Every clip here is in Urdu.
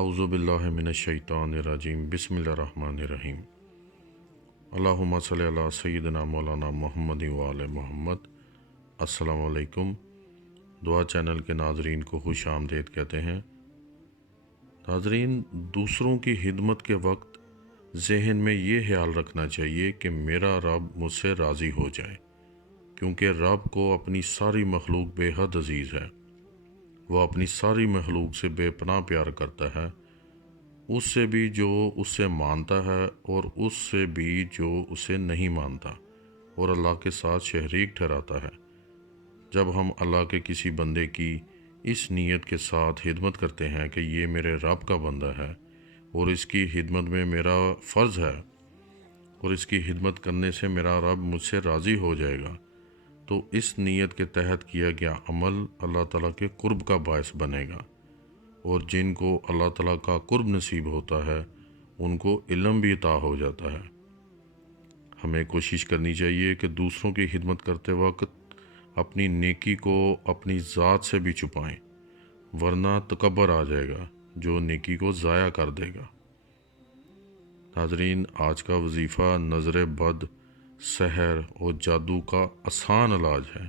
اعوذ باللہ من الشیطان الرجیم بسم اللہ الرحمن الرحیم اللہم صلی علی سیدنا مولانا محمد وآل محمد۔ السلام علیکم۔ دعا چینل کے ناظرین کو خوش آمدید کہتے ہیں۔ ناظرین، دوسروں کی خدمت کے وقت ذہن میں یہ خیال رکھنا چاہیے کہ میرا رب مجھ سے راضی ہو جائے، کیونکہ رب کو اپنی ساری مخلوق بے حد عزیز ہے۔ وہ اپنی ساری مخلوق سے بے پناہ پیار کرتا ہے، اس سے بھی جو اس سے مانتا ہے اور اس سے بھی جو اسے نہیں مانتا، اور اللہ کے ساتھ شریک ٹھہراتا ہے۔ جب ہم اللہ کے کسی بندے کی اس نیت کے ساتھ خدمت کرتے ہیں کہ یہ میرے رب کا بندہ ہے اور اس کی خدمت میں میرا فرض ہے اور اس کی خدمت کرنے سے میرا رب مجھ سے راضی ہو جائے گا، تو اس نیت کے تحت کیا گیا عمل اللہ تعالیٰ کے قرب کا باعث بنے گا، اور جن کو اللہ تعالیٰ کا قرب نصیب ہوتا ہے ان کو علم بھی عطا ہو جاتا ہے۔ ہمیں کوشش کرنی چاہیے کہ دوسروں کی خدمت کرتے وقت اپنی نیکی کو اپنی ذات سے بھی چھپائیں، ورنہ تکبر آ جائے گا جو نیکی کو ضائع کر دے گا۔ ناظرین، آج کا وظیفہ نظر بد، سحر اور جادو کا آسان علاج ہے۔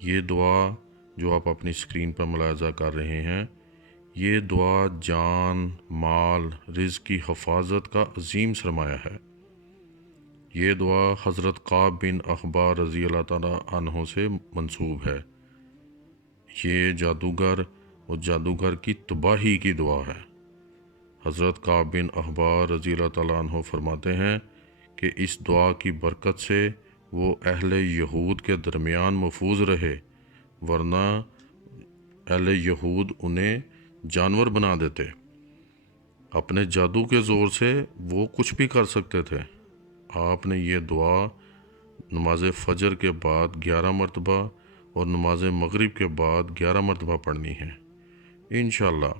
یہ دعا جو آپ اپنی اسکرین پر ملاحظہ کر رہے ہیں، یہ دعا جان، مال، رزق کی حفاظت کا عظیم سرمایہ ہے۔ یہ دعا حضرت کعب بن احبار رضی اللہ تعالیٰ عنہ سے منسوب ہے۔ یہ جادوگر اور جادوگر کی تباہی کی دعا ہے۔ حضرت کعب بن احبار رضی اللہ تعالیٰ عنہ فرماتے ہیں کہ اس دعا کی برکت سے وہ اہل یہود کے درمیان محفوظ رہے، ورنہ اہل یہود انہیں جانور بنا دیتے۔ اپنے جادو کے زور سے وہ کچھ بھی کر سکتے تھے۔ آپ نے یہ دعا نماز فجر کے بعد 11 مرتبہ اور نماز مغرب کے بعد 11 مرتبہ پڑھنی ہے۔ انشاءاللہ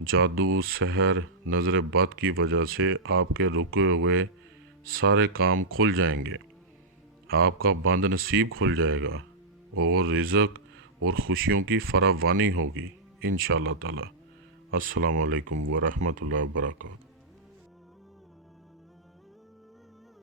جادو، سحر، نظر بد کی وجہ سے آپ کے رکے ہوئے سارے کام کھل جائیں گے، آپ کا بند نصیب کھل جائے گا اور رزق اور خوشیوں کی فراوانی ہوگی انشاءاللہ تعالی۔ السلام علیکم ورحمۃ اللہ وبرکاتہ۔